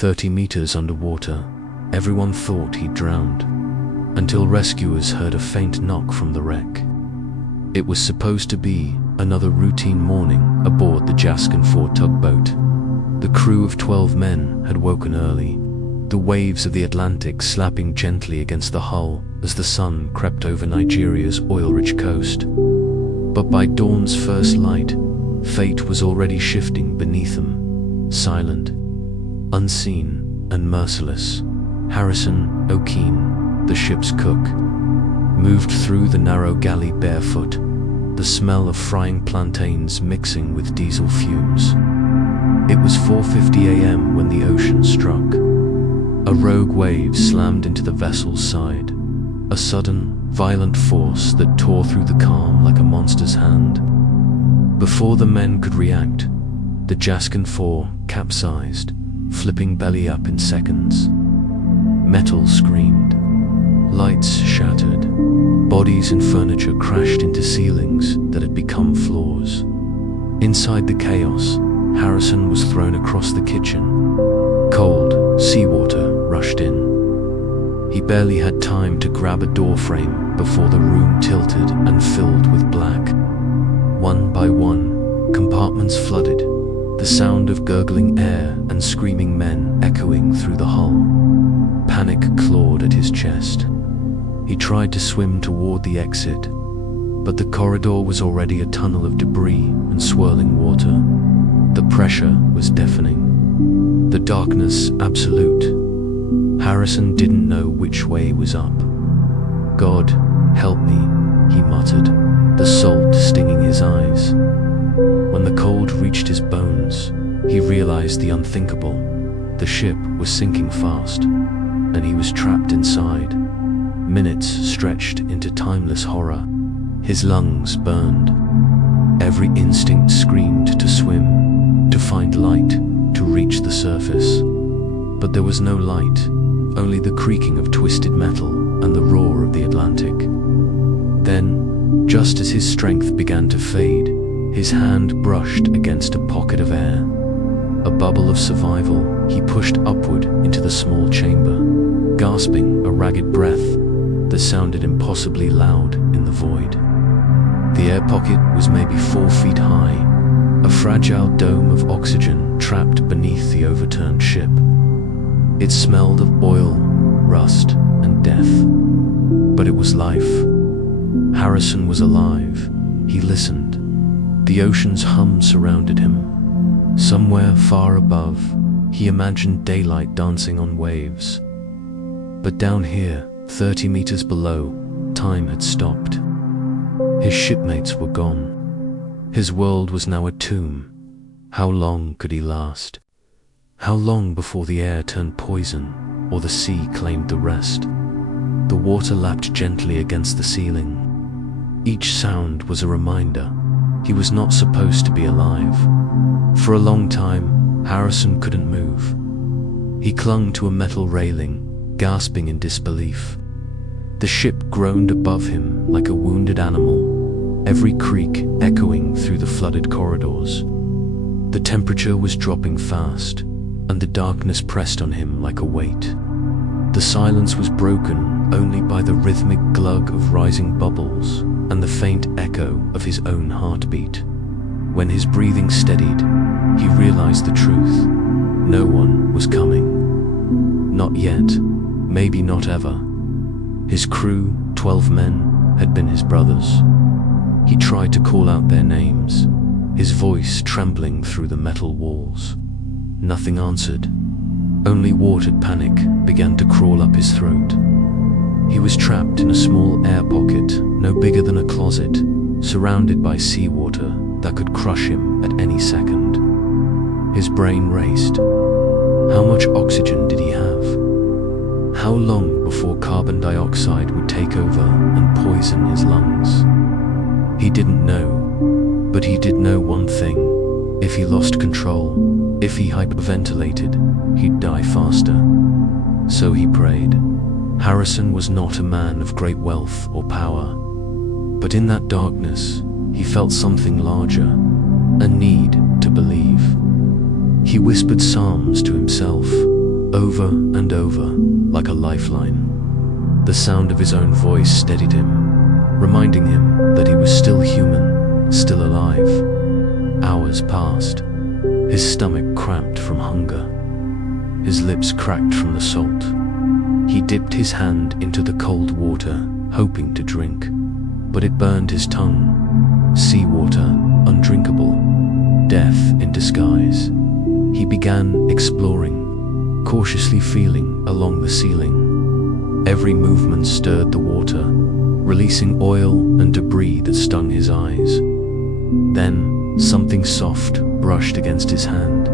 30 meters underwater, everyone thought he'd drowned, until rescuers heard a faint knock from the wreck. It was supposed to be another routine morning aboard the Jaskin 4 tugboat. The crew of 12 men had woken early, the waves of the Atlantic slapping gently against the hull as the sun crept over Nigeria's oil-rich coast. But by dawn's first light, fate was already shifting beneath them, silent, unseen, and merciless. Harrison Okene, the ship's cook, moved through the narrow galley barefoot, the smell of frying plantains mixing with diesel fumes. It was 4:50 a.m. when the ocean struck. A rogue wave slammed into the vessel's side, a sudden, violent force that tore through the calm like a monster's hand. Before the men could react, the Jaskin 4 capsized, flipping belly up in seconds. Metal screamed, lights shattered, bodies and furniture crashed into ceilings that had become floors. Inside the chaos, Harrison was thrown across the kitchen. Cold, seawater rushed in. He barely had time to grab a door frame before the room tilted and filled with black. One by one, compartments flooded, the sound of gurgling air and screaming men echoing through the hull. Panic clawed at his chest. He tried to swim toward the exit, but the corridor was already a tunnel of debris and swirling water. The pressure was deafening, the darkness absolute. Harrison didn't know which way was up. "God, help me," he muttered, the salt stinging his eyes. When the cold reached his bones, he realized the unthinkable. The ship was sinking fast, and he was trapped inside. Minutes stretched into timeless horror. His lungs burned. Every instinct screamed to swim, to find light, to reach the surface. But there was no light, only the creaking of twisted metal and the roar of the Atlantic. Then, just as his strength began to fade, his hand brushed against a pocket of air. A bubble of survival, he pushed upward into the small chamber, gasping a ragged breath that sounded impossibly loud in the void. The air pocket was maybe 4 feet high, a fragile dome of oxygen trapped beneath the overturned ship. It smelled of oil, rust, and death. But it was life. Harrison was alive. He listened. The ocean's hum surrounded him. Somewhere far above, he imagined daylight dancing on waves. But down here, 30 meters below, time had stopped. His shipmates were gone. His world was now a tomb. How long could he last? How long before the air turned poison, or the sea claimed the rest? The water lapped gently against the ceiling. Each sound was a reminder he was not supposed to be alive. For a long time, Harrison couldn't move. He clung to a metal railing, gasping in disbelief. The ship groaned above him like a wounded animal, every creak echoing through the flooded corridors. The temperature was dropping fast, and the darkness pressed on him like a weight. The silence was broken only by the rhythmic glug of rising bubbles and the faint echo of his own heartbeat. When his breathing steadied, he realized the truth. No one was coming. Not yet, maybe not ever. His crew, 12 men, had been his brothers. He tried to call out their names, his voice trembling through the metal walls. Nothing answered. Only watered panic began to crawl up his throat. He was trapped in a small air pocket, no bigger than a closet, surrounded by seawater that could crush him at any second. His brain raced. How much oxygen did he have? How long before carbon dioxide would take over and poison his lungs? He didn't know, but he did know one thing. If he lost control, if he hyperventilated, he'd die faster. So he prayed. Harrison was not a man of great wealth or power, but in that darkness, he felt something larger, a need to believe. He whispered psalms to himself, over and over, like a lifeline. The sound of his own voice steadied him, reminding him that he was still human, still alive. Hours passed. His stomach cramped from hunger. His lips cracked from the salt. He dipped his hand into the cold water, hoping to drink, but it burned his tongue. Seawater, undrinkable, death in disguise. He began exploring, cautiously feeling along the ceiling. Every movement stirred the water, releasing oil and debris that stung his eyes. Then, something soft brushed against his hand.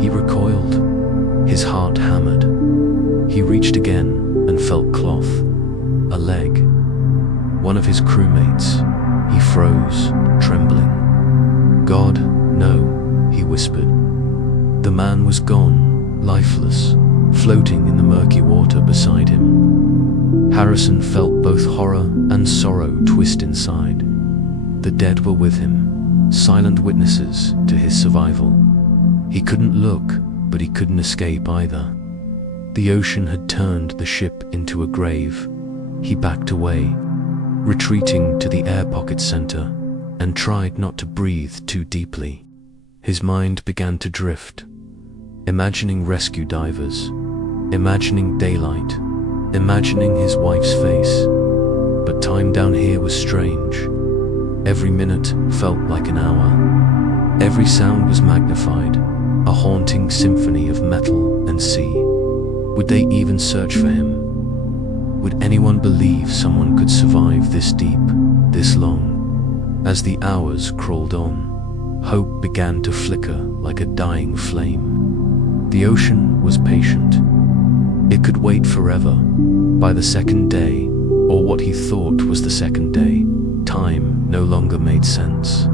He recoiled. His heart hammered. He reached again and felt cloth. A leg. One of his crewmates. He froze, trembling. "God, no," he whispered. The man was gone, lifeless, floating in the murky water beside him. Harrison felt both horror and sorrow twist inside. The dead were with him, silent witnesses to his survival. He couldn't look, but he couldn't escape either. The ocean had turned the ship into a grave. He backed away, retreating to the air pocket center, and tried not to breathe too deeply. His mind began to drift, imagining rescue divers, imagining daylight, imagining his wife's face. But time down here was strange. Every minute felt like an hour. Every sound was magnified, a haunting symphony of metal and sea. Would they even search for him? Would anyone believe someone could survive this deep, this long? As the hours crawled on, hope began to flicker like a dying flame. The ocean was patient. It could wait forever. By the second day, or what he thought was the second day, time no longer made sense.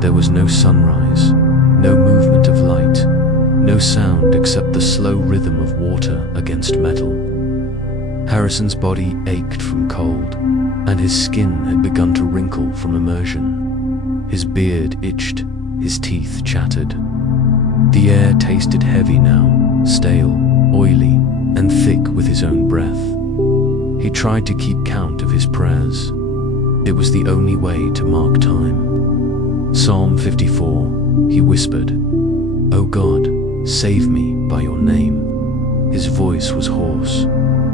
There was no sunrise, no movement of light, no sound except the slow rhythm of water against metal. Harrison's body ached from cold, and his skin had begun to wrinkle from immersion. His beard itched, his teeth chattered. The air tasted heavy now, stale, oily, and thick with his own breath. He tried to keep count of his prayers. It was the only way to mark time. Psalm 54, he whispered, "O God, save me by your name." His voice was hoarse,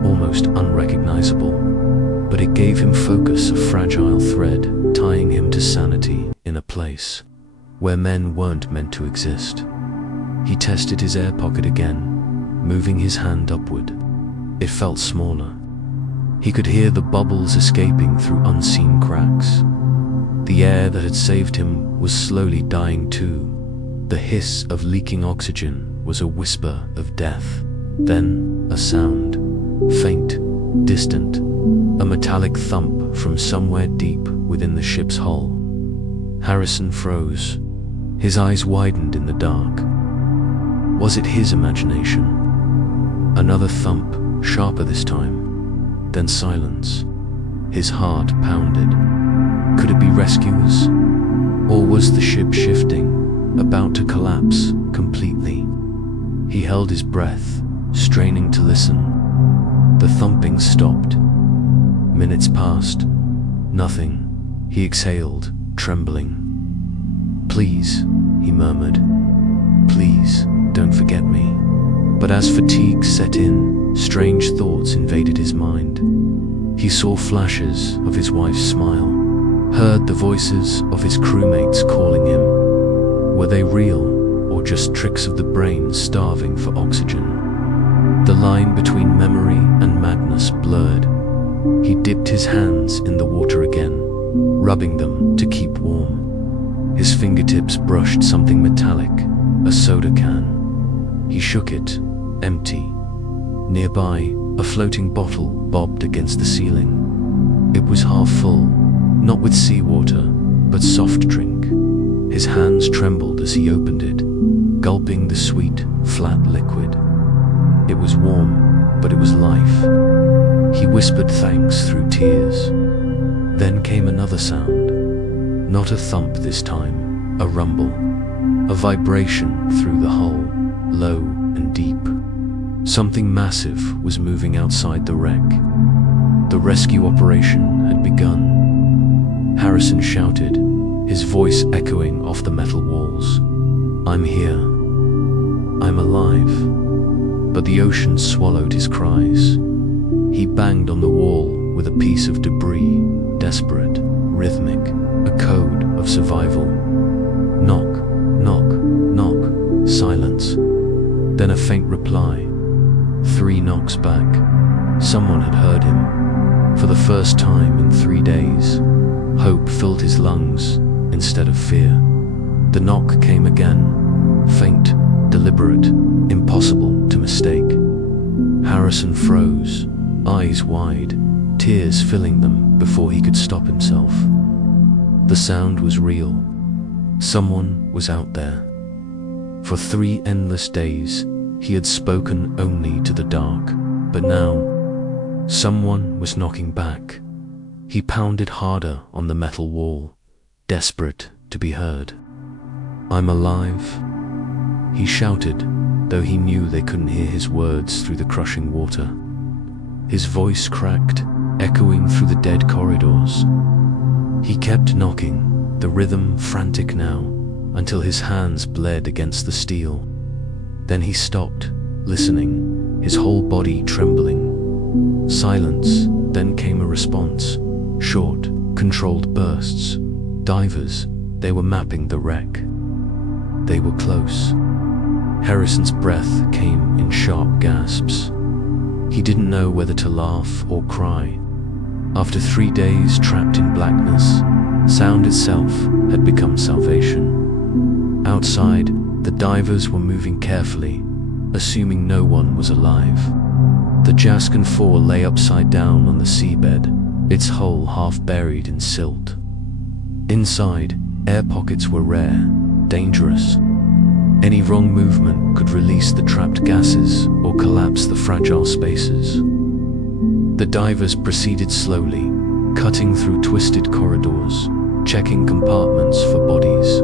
almost unrecognizable, but it gave him focus, a fragile thread tying him to sanity in a place where men weren't meant to exist. He tested his air pocket again, moving his hand upward. It felt smaller. He could hear the bubbles escaping through unseen cracks. The air that had saved him was slowly dying too. The hiss of leaking oxygen was a whisper of death. Then a sound, faint, distant, a metallic thump from somewhere deep within the ship's hull. Harrison froze. His eyes widened in the dark. Was it his imagination? Another thump, sharper this time. Then silence. His heart pounded. Could it be rescuers? Or was the ship shifting, about to collapse completely? He held his breath, straining to listen. The thumping stopped. Minutes passed. Nothing. He exhaled, trembling. "Please," he murmured. "Please, don't forget me." But as fatigue set in, strange thoughts invaded his mind. He saw flashes of his wife's smile, heard the voices of his crewmates calling him. Were they real, or just tricks of the brain starving for oxygen? The line between memory and madness blurred. He dipped his hands in the water again, rubbing them to keep warm. His fingertips brushed something metallic, a soda can. He shook it, empty. Nearby, a floating bottle bobbed against the ceiling. It was half full, not with seawater, but soft drink. His hands trembled as he opened it, gulping the sweet, flat liquid. It was warm, but it was life. He whispered thanks through tears. Then came another sound. Not a thump this time, a rumble. A vibration through the hull, low and deep. Something massive was moving outside the wreck. The rescue operation had begun. Harrison shouted, his voice echoing off the metal walls. "I'm here. I'm alive." But the ocean swallowed his cries. He banged on the wall with a piece of debris, desperate, rhythmic, a code of survival. Knock, knock, knock, silence. Then a faint reply. 3 knocks back. Someone had heard him. For the first time in 3 days, hope filled his lungs instead of fear. The knock came again, faint, deliberate, impossible to mistake. Harrison froze, eyes wide, tears filling them before he could stop himself. The sound was real. Someone was out there. For 3 endless days, he had spoken only to the dark, but now, someone was knocking back. He pounded harder on the metal wall, desperate to be heard. "I'm alive," he shouted, though he knew they couldn't hear his words through the crushing water. His voice cracked, echoing through the dead corridors. He kept knocking, the rhythm frantic now, until his hands bled against the steel. Then he stopped, listening, his whole body trembling. Silence, then came a response. Short, controlled bursts. Divers, they were mapping the wreck. They were close. Harrison's breath came in sharp gasps. He didn't know whether to laugh or cry. After 3 days trapped in blackness, sound itself had become salvation. Outside, the divers were moving carefully, assuming no one was alive. The Jaskin 4 lay upside down on the seabed, its hull half buried in silt. Inside, air pockets were rare, dangerous. Any wrong movement could release the trapped gases or collapse the fragile spaces. The divers proceeded slowly, cutting through twisted corridors, checking compartments for bodies.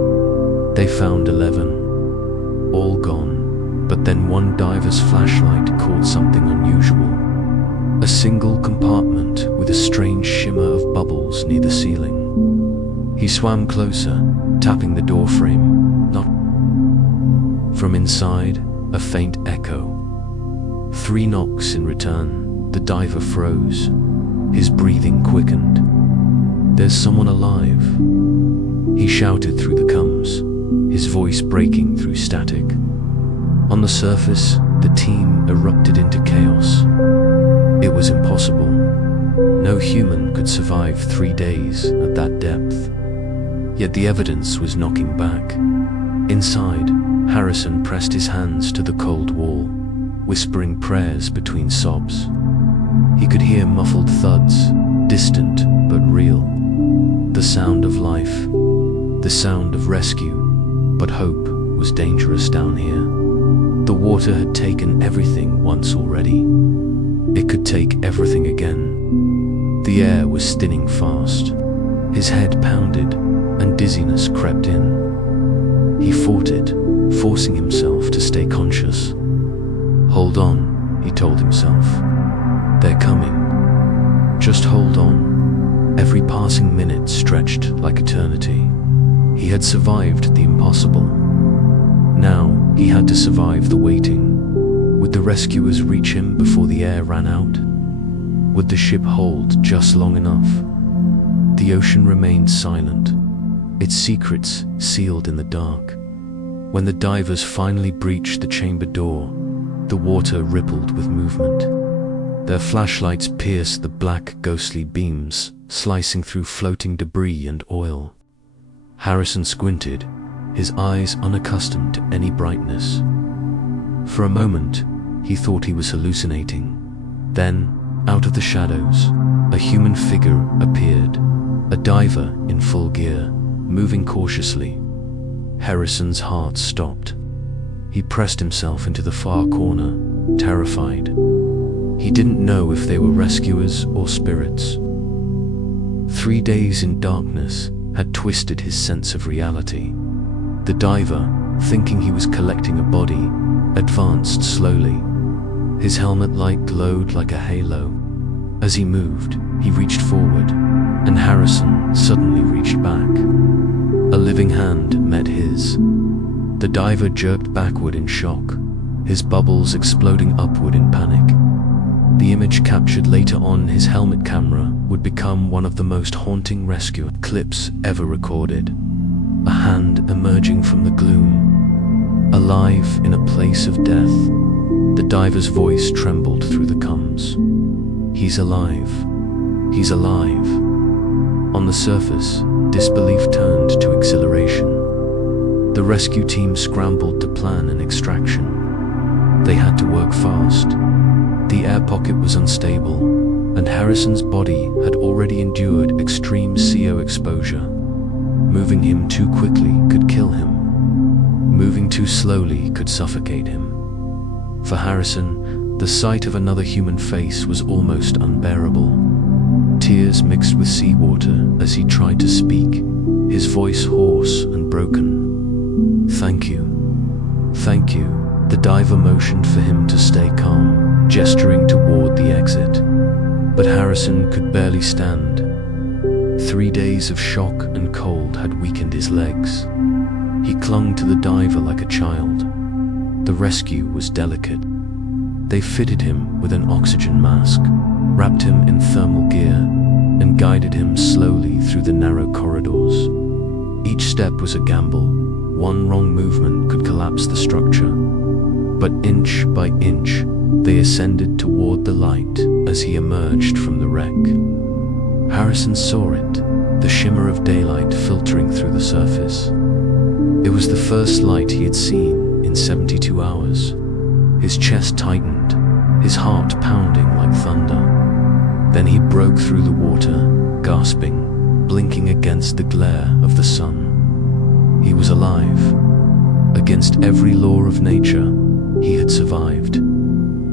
They found 11. All gone, but then one diver's flashlight caught something unusual. A single compartment with a strange shimmer of bubbles near the ceiling. He swam closer, tapping the doorframe. Not from inside, a faint echo. 3 knocks in return. The diver froze. His breathing quickened. "There's someone alive," he shouted through the coms, his voice breaking through static. On the surface, the team erupted into chaos. It was impossible. No human could survive 3 days at that depth. Yet the evidence was knocking back. Inside, Harrison pressed his hands to the cold wall, whispering prayers between sobs. He could hear muffled thuds, distant but real. The sound of life, the sound of rescue, but hope was dangerous down here. The water had taken everything once already. It could take everything again. The air was thinning fast. His head pounded, and dizziness crept in. He fought it, forcing himself to stay conscious. "Hold on," he told himself. "They're coming. Just hold on." Every passing minute stretched like eternity. He had survived the impossible. Now he had to survive the waiting. Would the rescuers reach him before the air ran out? Would the ship hold just long enough? The ocean remained silent, its secrets sealed in the dark. When the divers finally breached the chamber door, the water rippled with movement. Their flashlights pierced the black, ghostly beams, slicing through floating debris and oil. Harrison squinted, his eyes unaccustomed to any brightness. For a moment, he thought he was hallucinating. Then, out of the shadows, a human figure appeared, a diver in full gear, moving cautiously. Harrison's heart stopped. He pressed himself into the far corner, terrified. He didn't know if they were rescuers or spirits. 3 days in darkness had twisted his sense of reality. The diver, thinking he was collecting a body, advanced slowly. His helmet light glowed like a halo. As he moved, he reached forward, and Harrison suddenly reached back. A living hand met his. The diver jerked backward in shock, his bubbles exploding upward in panic. The image captured later on his helmet camera would become one of the most haunting rescue clips ever recorded. A hand emerging from the gloom, alive in a place of death. The diver's voice trembled through the comms. "He's alive. He's alive." On the surface, disbelief turned to exhilaration. The rescue team scrambled to plan an extraction. They had to work fast. The air pocket was unstable, and Harrison's body had already endured extreme CO exposure. Moving him too quickly could kill him. Moving too slowly could suffocate him. For Harrison, the sight of another human face was almost unbearable. Tears mixed with seawater as he tried to speak, his voice hoarse and broken. "Thank you. Thank you." The diver motioned for him to stay calm, gesturing toward the exit. But Harrison could barely stand. 3 days of shock and cold had weakened his legs. He clung to the diver like a child. The rescue was delicate. They fitted him with an oxygen mask, wrapped him in thermal gear, and guided him slowly through the narrow corridors. Each step was a gamble. One wrong movement could collapse the structure. But inch by inch, they ascended toward the light as he emerged from the wreck. Harrison saw it, the shimmer of daylight filtering through the surface. It was the first light he had seen in 72 hours. His chest tightened, his heart pounding like thunder. Then he broke through the water, gasping, blinking against the glare of the sun. He was alive. Against every law of nature, he had survived.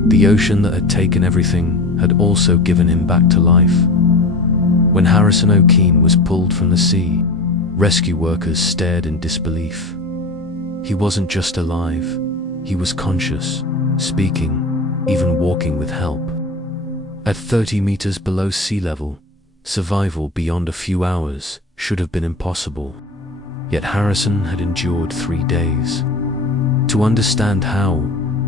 The ocean that had taken everything had also given him back to life. When Harrison Okene was pulled from the sea, rescue workers stared in disbelief. He wasn't just alive, he was conscious, speaking, even walking with help. At 30 meters below sea level, survival beyond a few hours should have been impossible. Yet Harrison had endured 3 days. To understand how,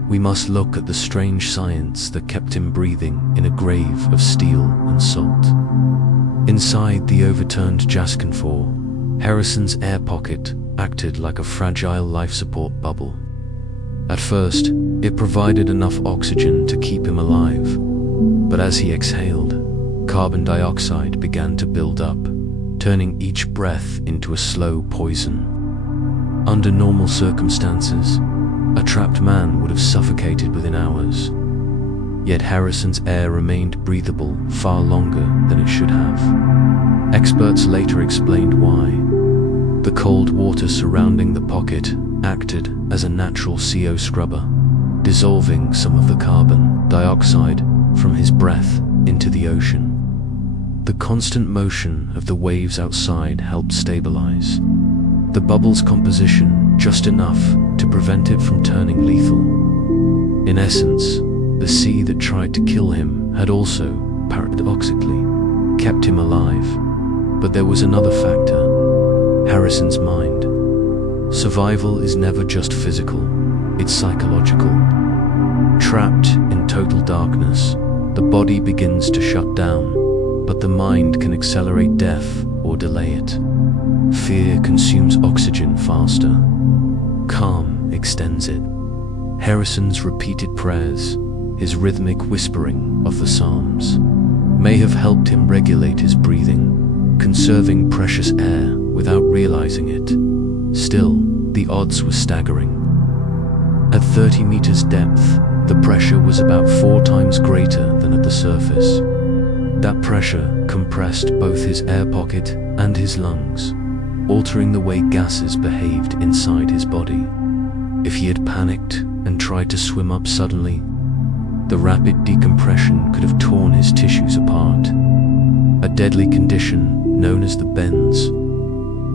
we must look at the strange science that kept him breathing in a grave of steel and salt. Inside the overturned Jaskinfor, Harrison's air pocket acted like a fragile life support bubble. At first, it provided enough oxygen to keep him alive, but as he exhaled, carbon dioxide began to build up, turning each breath into a slow poison. Under normal circumstances, a trapped man would have suffocated within hours. Yet Harrison's air remained breathable far longer than it should have. Experts later explained why. The cold water surrounding the pocket acted as a natural CO scrubber, dissolving some of the carbon dioxide from his breath into the ocean. The constant motion of the waves outside helped stabilize the bubble's composition just enough to prevent it from turning lethal. In essence, the sea that tried to kill him had also, paradoxically, kept him alive. But there was another factor: Harrison's mind. Survival is never just physical, it's psychological. Trapped in total darkness, the body begins to shut down, but the mind can accelerate death or delay it. Fear consumes oxygen faster. Calm extends it. Harrison's repeated prayers, his rhythmic whispering of the Psalms, may have helped him regulate his breathing, conserving precious air without realizing it. Still, the odds were staggering. At 30 meters depth, the pressure was about 4 times greater than at the surface. That pressure compressed both his air pocket and his lungs, altering the way gases behaved inside his body. If he had panicked and tried to swim up suddenly, the rapid decompression could have torn his tissues apart. A deadly condition known as the bends.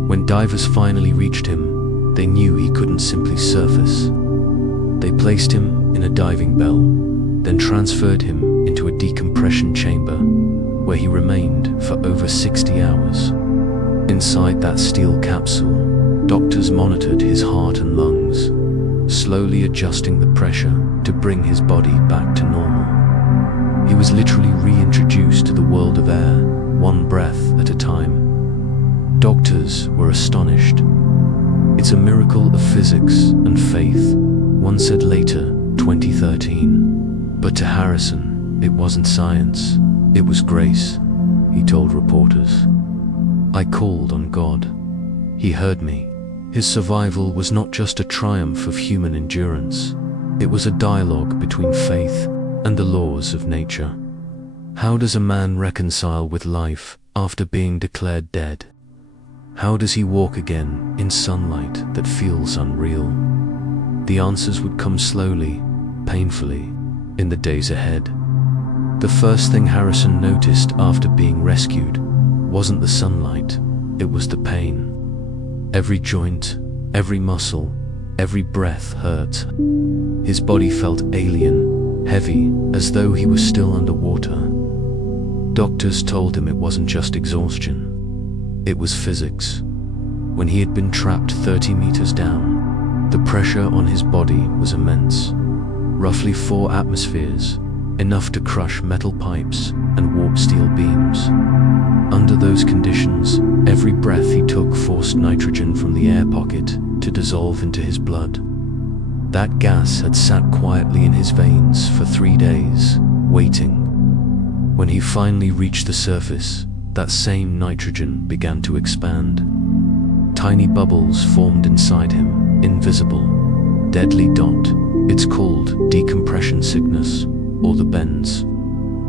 When divers finally reached him, they knew he couldn't simply surface. They placed him in a diving bell, then transferred him into a decompression chamber, where he remained for over 60 hours. Inside that steel capsule, doctors monitored his heart and lungs, slowly adjusting the pressure to bring his body back to normal. He was literally reintroduced to the world of air, one breath at a time. Doctors were astonished. "It's a miracle of physics and faith," one said later, 2013. But to Harrison, it wasn't science, it was grace, he told reporters. "I called on God. He heard me." His survival was not just a triumph of human endurance, it was a dialogue between faith and the laws of nature. How does a man reconcile with life after being declared dead? How does he walk again in sunlight that feels unreal? The answers would come slowly, painfully, in the days ahead. The first thing Harrison noticed after being rescued wasn't the sunlight, it was the pain. Every joint, every muscle, every breath hurt. His body felt alien, heavy, as though he was still underwater. Doctors told him it wasn't just exhaustion, it was physics. When he had been trapped 30 meters down, the pressure on his body was immense. Roughly 4 atmospheres, enough to crush metal pipes and warp steel beams. Under those conditions, every breath he took forced nitrogen from the air pocket to dissolve into his blood. That gas had sat quietly in his veins for 3 days, waiting. When he finally reached the surface, that same nitrogen began to expand. Tiny bubbles formed inside him, invisible. Deadly dot. It's called decompression sickness, or the bends.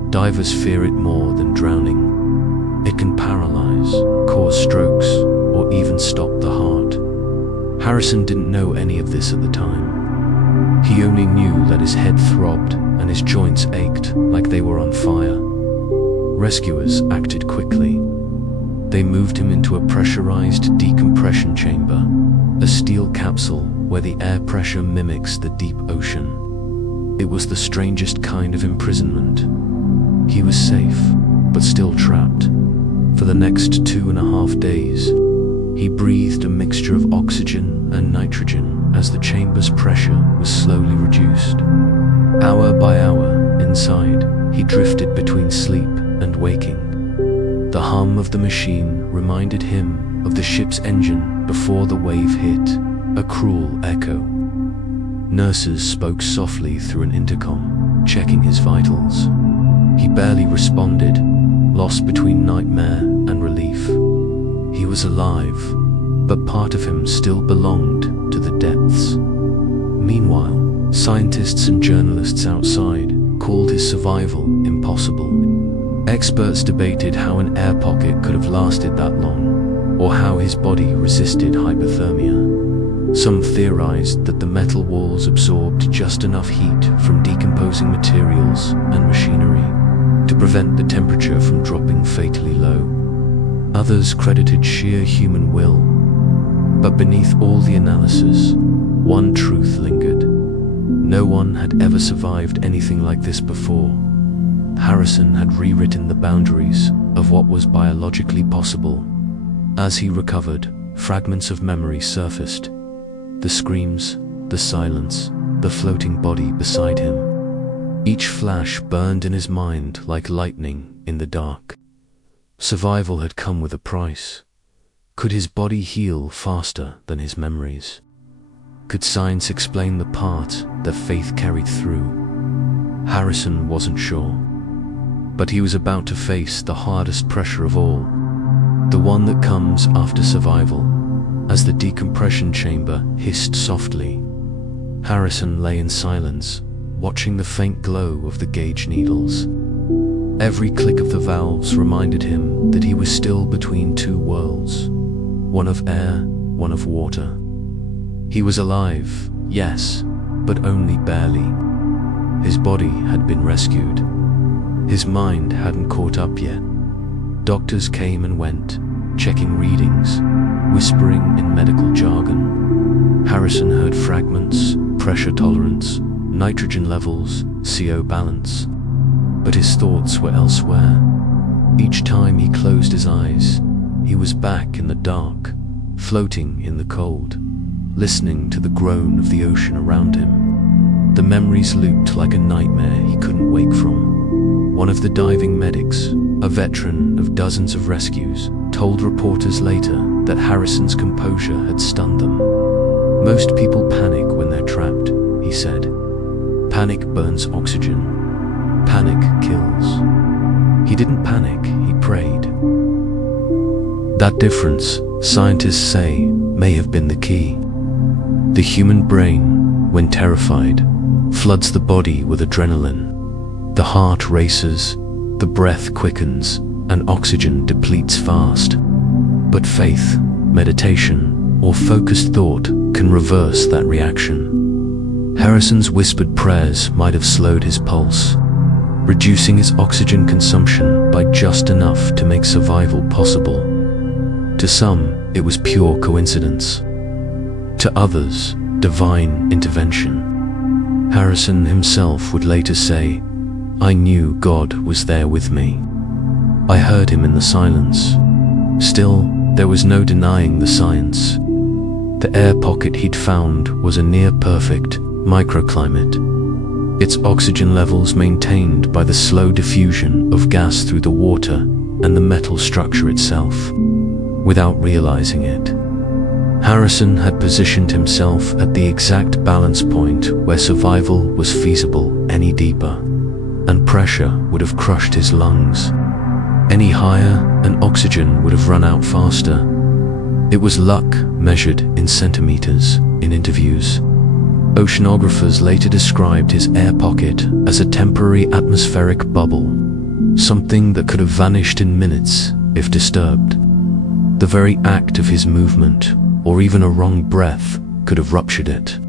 Divers fear it more than drowning. It can paralyze, cause strokes, or even stop the heart. Harrison didn't know any of this at the time. He only knew that his head throbbed and his joints ached like they were on fire. Rescuers acted quickly. They moved him into a pressurized decompression chamber, a steel capsule where the air pressure mimics the deep ocean. It was the strangest kind of imprisonment. He was safe, but still trapped. For the next 2.5 days, he breathed a mixture of oxygen and nitrogen as the chamber's pressure was slowly reduced. Hour by hour, inside, he drifted between sleep and waking. The hum of the machine reminded him of the ship's engine before the wave hit, a cruel echo. Nurses spoke softly through an intercom, checking his vitals. He barely responded, lost between nightmare and relief. He was alive, but part of him still belonged to the depths. Meanwhile, scientists and journalists outside called his survival impossible. Experts debated how an air pocket could have lasted that long, or how his body resisted hypothermia. Some theorized that the metal walls absorbed just enough heat from decomposing materials and machinery to prevent the temperature from dropping fatally low. Others credited sheer human will. But beneath all the analysis, one truth lingered. No one had ever survived anything like this before. Harrison had rewritten the boundaries of what was biologically possible. As he recovered, fragments of memory surfaced. The screams, the silence, the floating body beside him. Each flash burned in his mind like lightning in the dark. Survival had come with a price. Could his body heal faster than his memories? Could science explain the part that faith carried through? Harrison wasn't sure. But he was about to face the hardest pressure of all, the one that comes after survival. As the decompression chamber hissed softly, Harrison lay in silence, watching the faint glow of the gauge needles. Every click of the valves reminded him that he was still between two worlds, one of air, one of water. He was alive, yes, but only barely. His body had been rescued. His mind hadn't caught up yet. Doctors came and went, checking readings, whispering in medical jargon. Harrison heard fragments, pressure tolerance, nitrogen levels, CO balance. But his thoughts were elsewhere. Each time he closed his eyes, he was back in the dark, floating in the cold, listening to the groan of the ocean around him. The memories looped like a nightmare he couldn't wake from. One of the diving medics, a veteran of dozens of rescues, told reporters later that Harrison's composure had stunned them. "Most people panic when they're trapped," he said. "Panic burns oxygen. Panic kills." He didn't panic, he prayed. That difference, scientists say, may have been the key. The human brain, when terrified, floods the body with adrenaline. The heart races, the breath quickens, and oxygen depletes fast. But faith, meditation, or focused thought can reverse that reaction. Harrison's whispered prayers might have slowed his pulse, reducing his oxygen consumption by just enough to make survival possible. To some, it was pure coincidence. To others, divine intervention. Harrison himself would later say, "I knew God was there with me. I heard him in the silence." Still, there was no denying the science. The air pocket he'd found was a near-perfect microclimate, its oxygen levels maintained by the slow diffusion of gas through the water and the metal structure itself. Without realizing it, Harrison had positioned himself at the exact balance point where survival was feasible. Any deeper, and pressure would have crushed his lungs. Any higher, and oxygen would have run out faster. It was luck measured in centimeters. In interviews, oceanographers later described his air pocket as a temporary atmospheric bubble, something that could have vanished in minutes if disturbed. The very act of his movement, or even a wrong breath, could have ruptured it.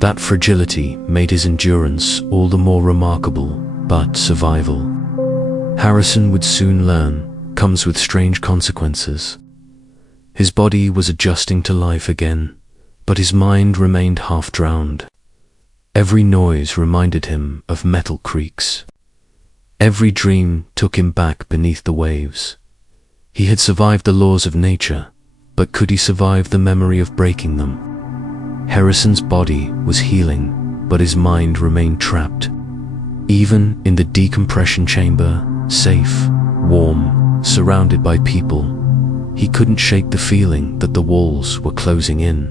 That fragility made his endurance all the more remarkable, but survival, Harrison would soon learn, comes with strange consequences. His body was adjusting to life again, but his mind remained half-drowned. Every noise reminded him of metal creaks. Every dream took him back beneath the waves. He had survived the laws of nature, but could he survive the memory of breaking them? Harrison's body was healing, but his mind remained trapped. Even in the decompression chamber, safe, warm, surrounded by people, he couldn't shake the feeling that the walls were closing in.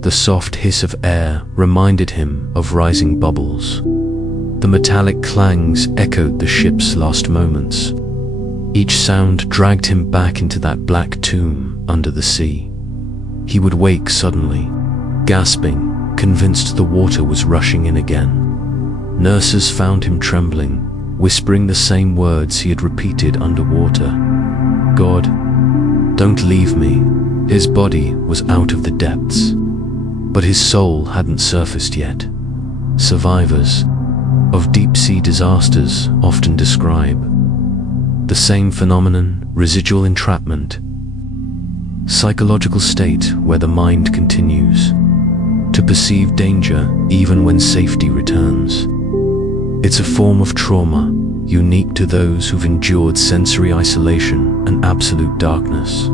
The soft hiss of air reminded him of rising bubbles. The metallic clangs echoed the ship's last moments. Each sound dragged him back into that black tomb under the sea. He would wake suddenly, gasping, convinced the water was rushing in again. Nurses found him trembling, whispering the same words he had repeated underwater. "God, don't leave me." His body was out of the depths, but his soul hadn't surfaced yet. Survivors of deep-sea disasters often describe the same phenomenon: residual entrapment, psychological state where the mind continues to perceive danger even when safety returns. It's a form of trauma unique to those who've endured sensory isolation and absolute darkness.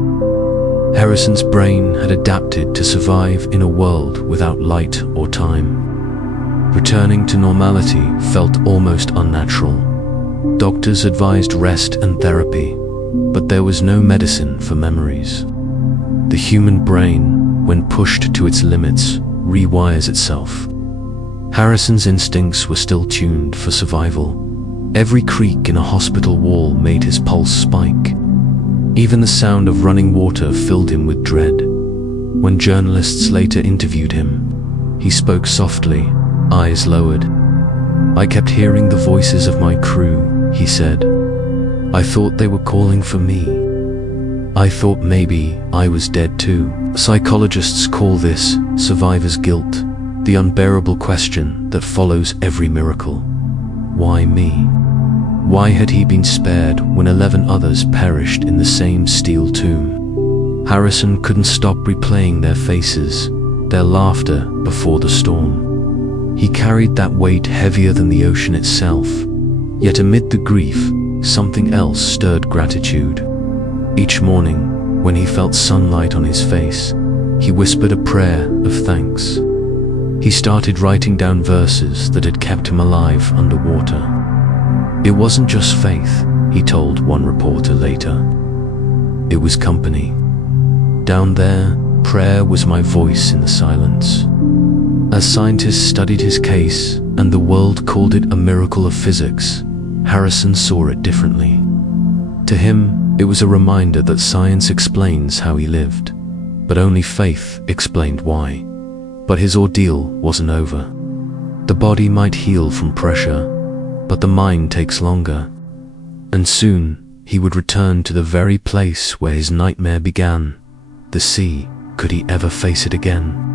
Harrison's brain had adapted to survive in a world without light or time. Returning to normality felt almost unnatural. Doctors advised rest and therapy, but there was no medicine for memories. The human brain, when pushed to its limits, rewires itself. Harrison's instincts were still tuned for survival. Every creak in a hospital wall made his pulse spike. Even the sound of running water filled him with dread. When journalists later interviewed him, he spoke softly, eyes lowered. "I kept hearing the voices of my crew," he said. "I thought they were calling for me. I thought maybe I was dead too." Psychologists call this survivor's guilt, the unbearable question that follows every miracle. Why me? Why had he been spared when 11 others perished in the same steel tomb? Harrison couldn't stop replaying their faces, their laughter before the storm. He carried that weight heavier than the ocean itself. Yet amid the grief, something else stirred gratitude. Each morning, when he felt sunlight on his face, he whispered a prayer of thanks. He started writing down verses that had kept him alive underwater. It wasn't just faith, he told one reporter later. It was company. Down there, prayer was my voice in the silence. As scientists studied his case and the world called it a miracle of physics, Harrison saw it differently. To him, it was a reminder that science explains how he lived, but only faith explained why. But his ordeal wasn't over. The body might heal from pressure, but the mind takes longer. And soon, he would return to the very place where his nightmare began, the sea. Could he ever face it again?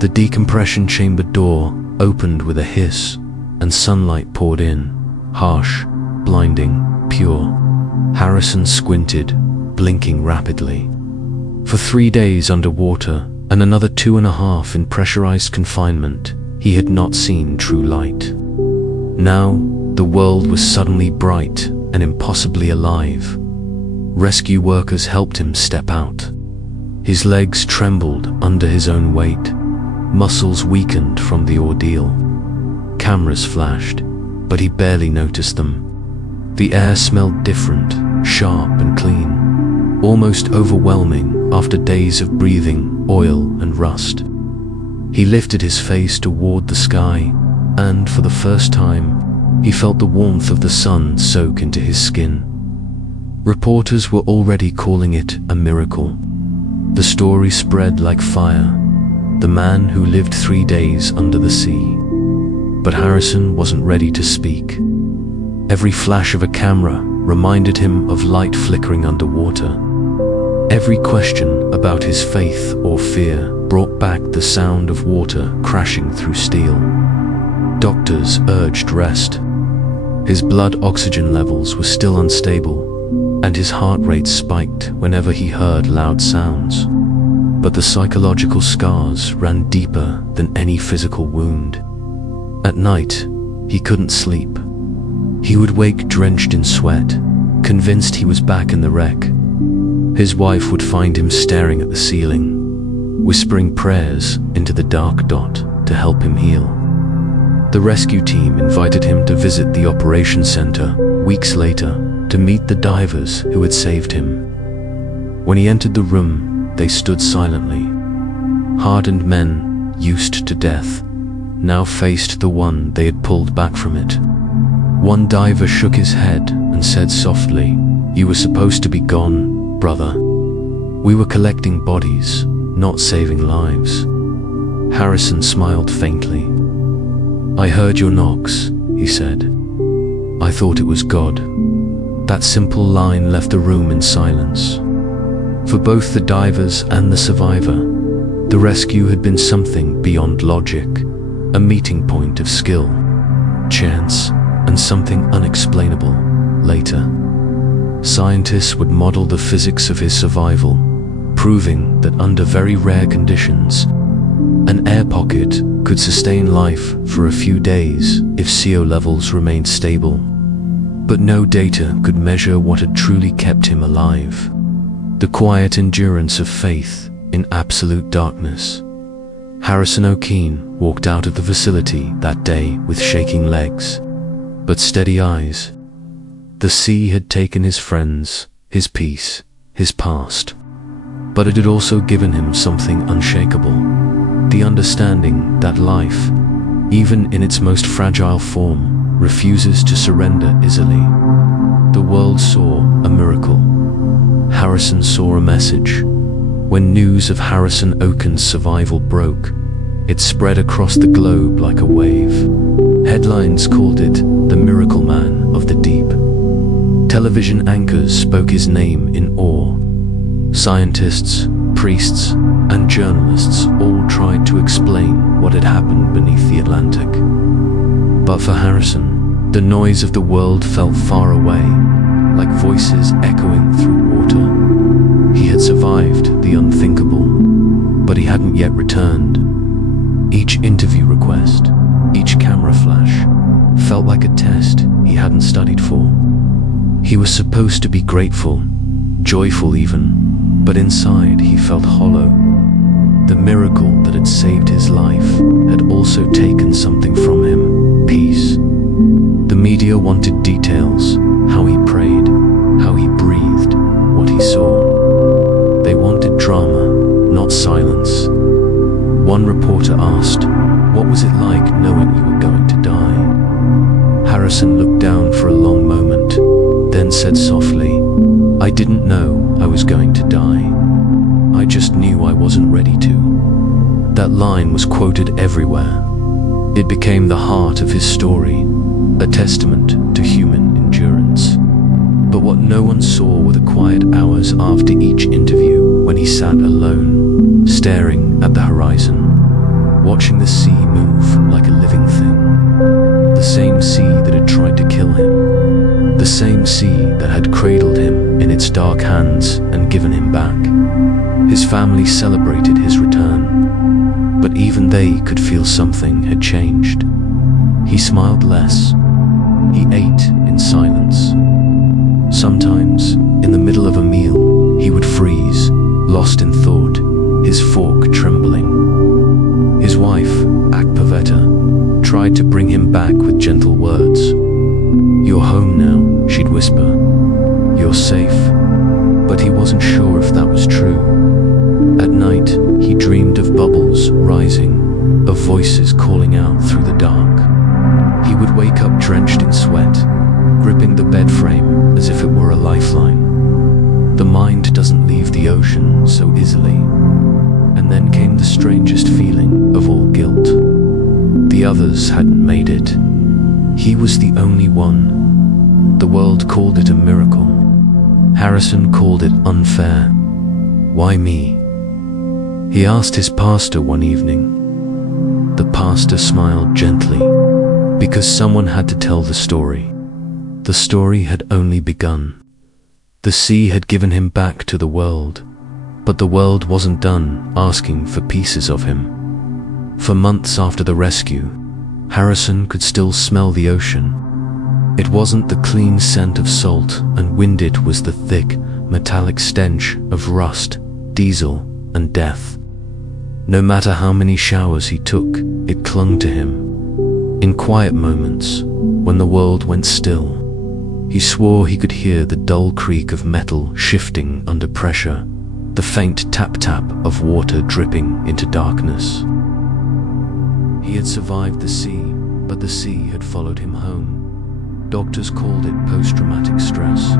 The decompression chamber door opened with a hiss, and sunlight poured in, harsh, blinding, pure. Harrison squinted, blinking rapidly. For 3 days underwater, and another 2.5 in pressurized confinement, he had not seen true light. Now, the world was suddenly bright and impossibly alive. Rescue workers helped him step out. His legs trembled under his own weight. Muscles weakened from the ordeal. Cameras flashed, but he barely noticed them. The air smelled different, sharp and clean, almost overwhelming after days of breathing oil and rust. He lifted his face toward the sky, and for the first time, he felt the warmth of the sun soak into his skin. Reporters were already calling it a miracle. The story spread like fire. The man who lived 3 days under the sea. But Harrison wasn't ready to speak. Every flash of a camera reminded him of light flickering underwater. Every question about his faith or fear brought back the sound of water crashing through steel. Doctors urged rest. His blood oxygen levels were still unstable, and his heart rate spiked whenever he heard loud sounds. But the psychological scars ran deeper than any physical wound. At night, he couldn't sleep. He would wake drenched in sweat, convinced he was back in the wreck. His wife would find him staring at the ceiling, whispering prayers into the dark dot to help him heal. The rescue team invited him to visit the operation center weeks later to meet the divers who had saved him. When he entered the room, they stood silently. Hardened men, used to death, now faced the one they had pulled back from it. One diver shook his head and said softly, "You were supposed to be gone, brother. We were collecting bodies, not saving lives." Harrison smiled faintly. "I heard your knocks," he said. "I thought it was God." That simple line left the room in silence. For both the divers and the survivor, the rescue had been something beyond logic, a meeting point of skill, chance, and something unexplainable. Later, scientists would model the physics of his survival, proving that under very rare conditions, an air pocket could sustain life for a few days if CO levels remained stable. But no data could measure what had truly kept him alive. The quiet endurance of faith in absolute darkness. Harrison Okene walked out of the facility that day with shaking legs, but steady eyes. The sea had taken his friends, his peace, his past. But it had also given him something unshakable. The understanding that life, even in its most fragile form, refuses to surrender easily. The world saw a miracle. Harrison saw a message. When news of Harrison Okene's survival broke, it spread across the globe like a wave. Headlines called it the Miracle Man of the Deep. Television anchors spoke his name in awe. Scientists, priests, and journalists all tried to explain what had happened beneath the Atlantic. But for Harrison, the noise of the world felt far away, like voices echoing through water. He had survived the unthinkable, but he hadn't yet returned. Each interview request, Each camera flash felt like a test he hadn't studied for. He was supposed to be grateful, joyful even, but inside he felt hollow. The miracle that had saved his life had also taken something from him: peace. The media wanted details: how he prayed, how he breathed, what he saw. They wanted drama, not silence. One reporter asked, "What was it like knowing you were going to die?" Harrison looked down for a long moment, then said softly, "I didn't know I was going to die. I just knew I wasn't ready to." That line was quoted everywhere. It became the heart of his story, a testament to human endurance. But what no one saw were the quiet hours after each interview, when he sat alone, staring at the horizon, watching the sea move like a living thing. The same sea that had tried to kill him. The same sea that had cradled him in its dark hands and given him back. His family celebrated his return, but even they could feel something had changed. He smiled less. He ate in silence. Sometimes, in the middle of a meal, he would freeze, lost in thought, his fork trembling. His wife, Akpaveta, tried to bring him back with gentle words. "You're home now," she'd whisper. "You're safe." But he wasn't sure if that was true. At night, he dreamed of bubbles rising, of voices calling out through the dark. He would wake up drenched in sweat, gripping the bed frame as if it were a lifeline. The mind doesn't leave the ocean so easily. And then came the strangest feeling of all guilt. The others hadn't made it. He was the only one. The world called it a miracle. Harrison called it unfair. Why me? He asked his pastor one evening. The pastor smiled gently, because someone had to tell the story. The story had only begun. The sea had given him back to the world, but the world wasn't done asking for pieces of him. For months after the rescue, Harrison could still smell the ocean. It wasn't the clean scent of salt and wind, it was the thick, metallic stench of rust, diesel, and death. No matter how many showers he took, it clung to him. In quiet moments, when the world went still, he swore he could hear the dull creak of metal shifting under pressure, the faint tap-tap of water dripping into darkness. He had survived the sea, but the sea had followed him home. Doctors called it post-traumatic stress.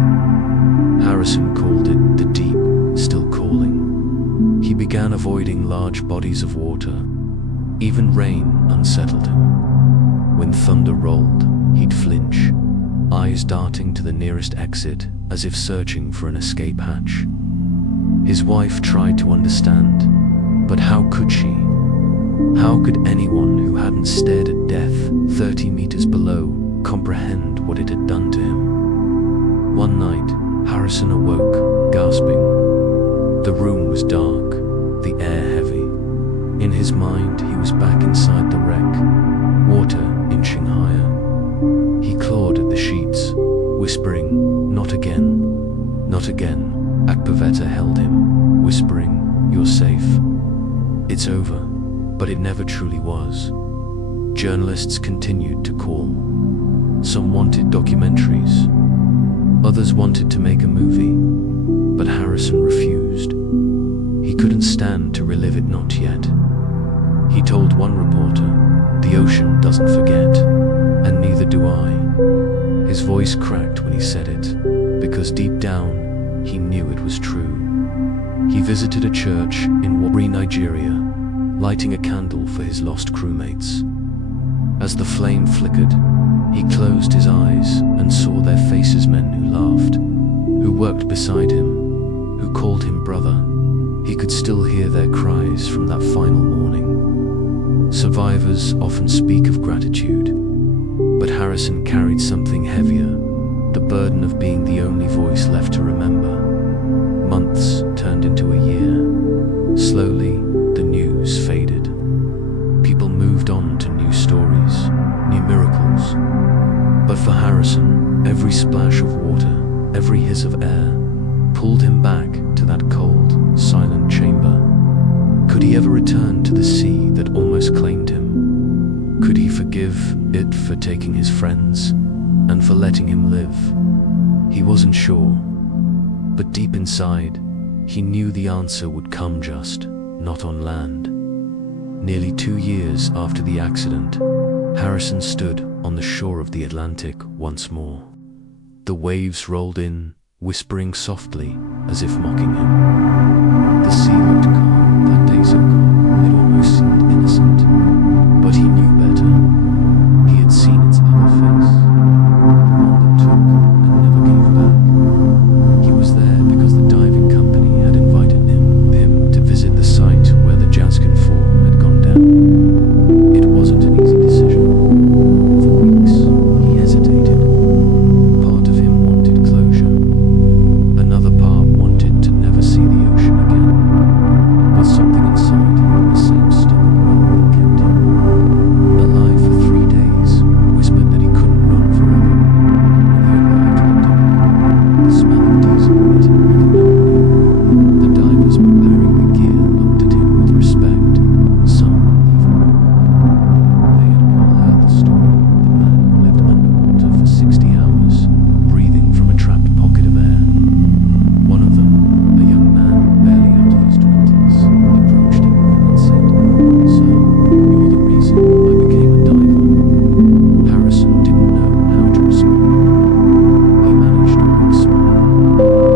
Harrison called it the deep, still calling. He began avoiding large bodies of water. Even rain unsettled him. When thunder rolled, he'd flinch, eyes darting to the nearest exit as if searching for an escape hatch. His wife tried to understand, but how could she? How could anyone who hadn't stared at death 30 meters below comprehend what it had done to him? One night, Harrison awoke, gasping. The room was dark, the air heavy. In his mind, he was back inside the wreck, water inching higher. He clawed at the sheets, whispering, "Not again, not again." Akpaveta held him, whispering, "You're safe. It's over." But it never truly was. Journalists continued to call. Some wanted documentaries. Others wanted to make a movie. But Harrison refused. He couldn't stand to relive it, not yet. He told one reporter, "The ocean doesn't forget, and neither do I." His voice cracked when he said it, because deep down, he knew it was true. He visited a church in watery Nigeria, lighting a candle for his lost crewmates. As the flame flickered, he closed his eyes and saw their faces, men who laughed, who worked beside him, who called him brother. He could still hear their cries from that final morning. Survivors often speak of gratitude, but Harrison carried something heavier, the burden of being the only voice left to remember. Months turned into a year. Slowly, the news faded. People moved on to new stories. Harrison, every splash of water, every hiss of air, pulled him back to that cold, silent chamber. Could he ever return to the sea that almost claimed him? Could he forgive it for taking his friends and for letting him live? He wasn't sure, but deep inside, he knew the answer would come, just not on land. Nearly 2 years after the accident, Harrison stood on the shore of the Atlantic once more. The waves rolled in, whispering softly as if mocking him. The sea looked calm, that day so calm, it almost seemed innocent. But he knew better. He had seen its other face, the one that took and never gave back. He was there because the diving company had invited him to visit the site where the Jaskin Fall had gone down. It wasn't an easy decision. For weeks, he hesitated. Part of him wanted closure. Another part wanted to never see the ocean again. But something inside him, the same stubborn will that kept him alive for 3 days, whispered that he couldn't run forever. When he arrived at the dock, the smell of diesel hit him like a memory. The divers preparing the gear looked at him with respect, some even more. They had all heard the story, the man who lived underwater for 60 hours, breathing from a trapped pocket of air. One of them, a young man barely out of his 20s, approached him and said, "Sir, you're the reason I became a diver." Harrison didn't know how to respond. He managed a weak smile,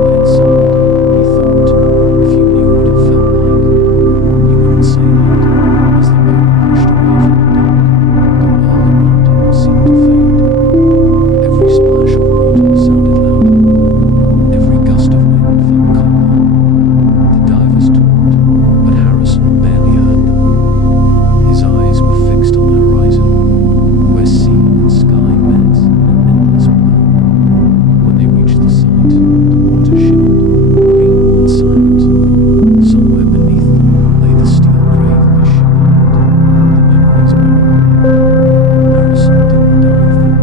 but inside, he thought, if you knew what it felt like, you wouldn't say that. As the boat pushed away from the dock, the world around him seemed to fade. Every splash of water sounded louder. Every gust of wind felt colder. The divers talked, but Harrison barely heard them. His eyes were fixed on the horizon, where sea and sky met in an endless blur. When they reached the site, the water shimmered, green and silent. Somewhere beneath them lay the steel grave of his shipwreck, the memories buried. Harrison didn't dive then.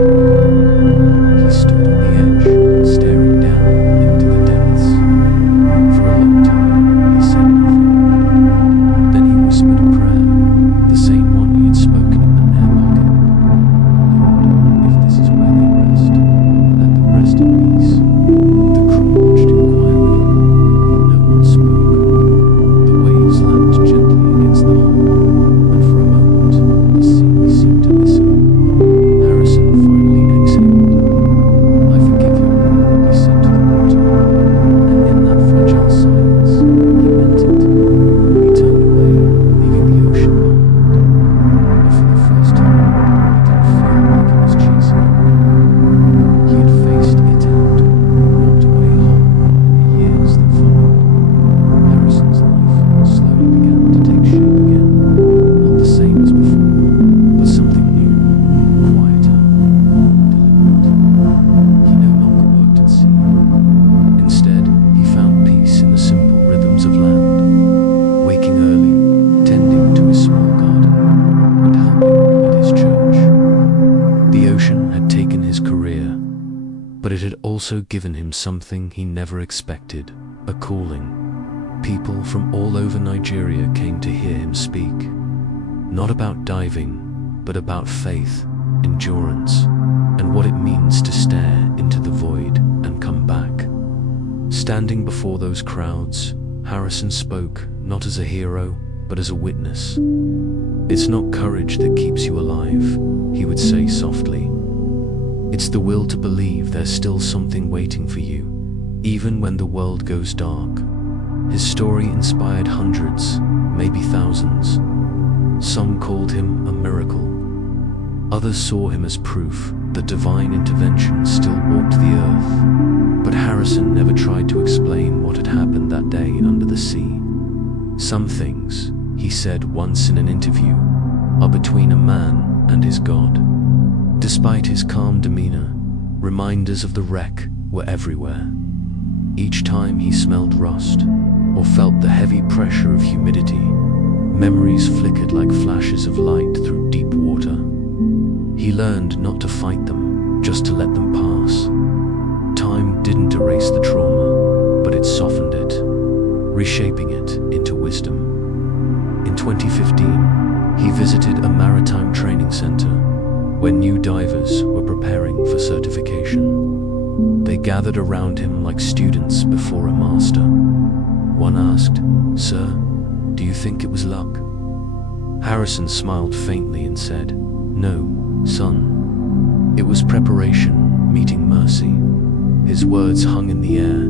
He stood on the edge, staring down into the depths. For a long time, he said nothing. Then he whispered a prayer, the same one he had spoken in that air pocket. "Lord, if this is where they rest, let them rest in peace." The crew watched him quietly. No one spoke. The waves lapped gently against the hull, and for a moment, the sea seemed to listen. Harrison finally exhaled. "I forgive you," he said to the water, and in that fragile silence, he meant it. He turned away, leaving the ocean behind. But for the first time, he didn't feel like he was chasing it. He had faced it out, walked away whole in the years that followed. Harrison's life slowly began to take shape again. Not the same as before, but something new, quieter, deliberate. He no longer worked at sea. Instead, he found peace in the simple rhythms of land, waking early, tending to his small garden, and helping at his church. The ocean had taken his career, but it had also given him something he never expected, a calling. People from all over Nigeria came to hear him speak, not about diving, but about faith, endurance, and what it means to stare into the void and come back. Standing before those crowds, Harrison spoke not as a hero, but as a witness. "It's not courage that keeps you alive," he would say softly. "It's the will to believe there's still something waiting for you, even when the world goes dark." His story inspired hundreds, maybe thousands. Some called him a miracle. Others saw him as proof that divine intervention still walked the earth. But Harrison never tried to explain what had happened that day under the sea. "Some things," he said once in an interview, "are between a man and his God." Despite his calm demeanor, reminders of the wreck were everywhere. Each time he smelled rust or felt the heavy pressure of humidity, memories flickered like flashes of light through deep water. He learned not to fight them, just to let them pass. Time didn't erase the trauma, but it softened it, reshaping it into wisdom. In 2015, he visited a maritime training center where new divers were preparing for certification. They gathered around him like students before a master. One asked, "Sir, do you think it was luck?" Harrison smiled faintly and said, "No, son. It was preparation meeting mercy." His words hung in the air,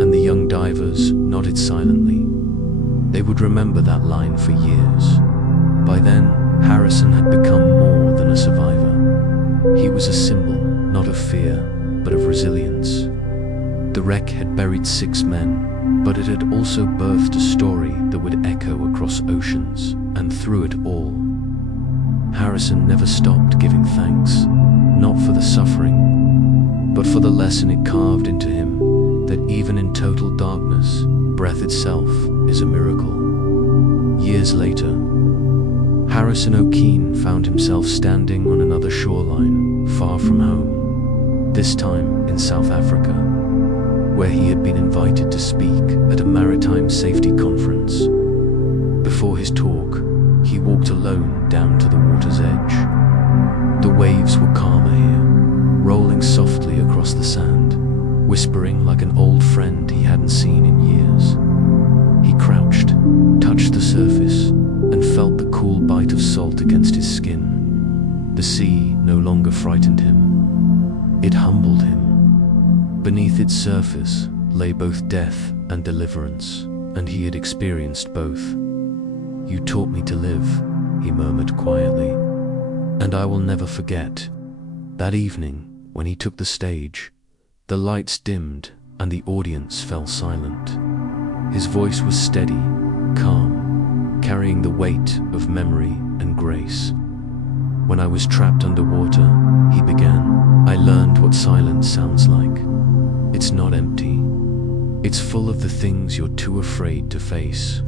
and the young divers nodded silently. They would remember that line for years. By then, Harrison had become more than a survivor. He was a symbol, not of fear, but of resilience. The wreck had buried 6 men, but it had also birthed a story that would echo across oceans, and through it all, Harrison never stopped giving thanks, not for the suffering, but for the lesson it carved into him, that even in total darkness, breath itself is a miracle. Years later, Harrison Okene found himself standing on another shoreline, far from home, this time in South Africa, where he had been invited to speak at a maritime safety conference. Before his talk, he walked alone down to the water's edge. The waves were calmer here, rolling softly across the sand, whispering like an old friend he hadn't seen in years. He crouched, touched the surface, and felt the cool bite of salt against his skin. The sea no longer frightened him. It humbled him. Beneath its surface lay both death and deliverance, and he had experienced both. "You taught me to live," he murmured quietly, "and I will never forget." That evening, when he took the stage, the lights dimmed and the audience fell silent. His voice was steady, calm, carrying the weight of memory and grace. "When I was trapped underwater," he began, "I learned what silence sounds like. It's not empty. It's full of the things you're too afraid to face."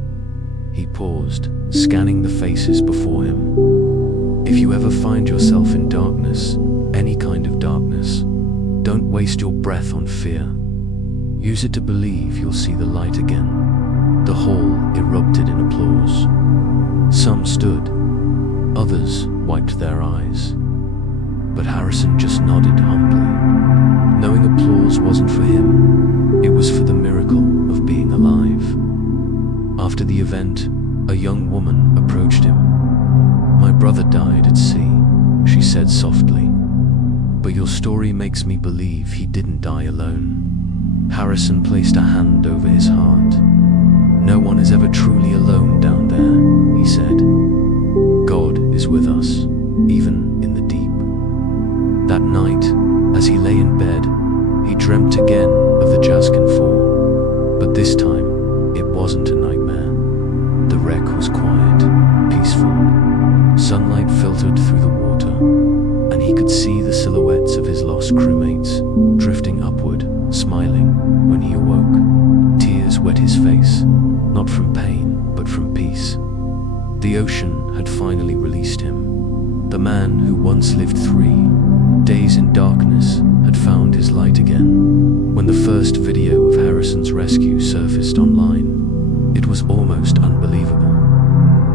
He paused, scanning the faces before him. "If you ever find yourself in darkness, any kind of darkness, don't waste your breath on fear. Use it to believe you'll see the light again." The hall erupted in applause. Some stood, others wiped their eyes. But Harrison just nodded humbly, knowing applause wasn't for him, it was for the miracle of being alive. After the event, a young woman approached him. "My brother died at sea," she said softly, "but your story makes me believe he didn't die alone." Harrison placed a hand over his heart. "No one is ever truly alone down there," he said. "God is with us, even in the deep." That night, as he lay in bed, he dreamt again of the Jaskin Fall, but this time, it wasn't a nightmare. The wreck was quiet, peaceful. Sunlight filtered through the water, and he could see the silhouettes of his lost crewmates, drifting upward, smiling when he awoke. Tears wet his face, not from pain, but from peace. The ocean had finally released him. The man who once lived 3 days in darkness had found his light again. When the first video of Harrison's rescue surfaced online, it was almost unbelievable.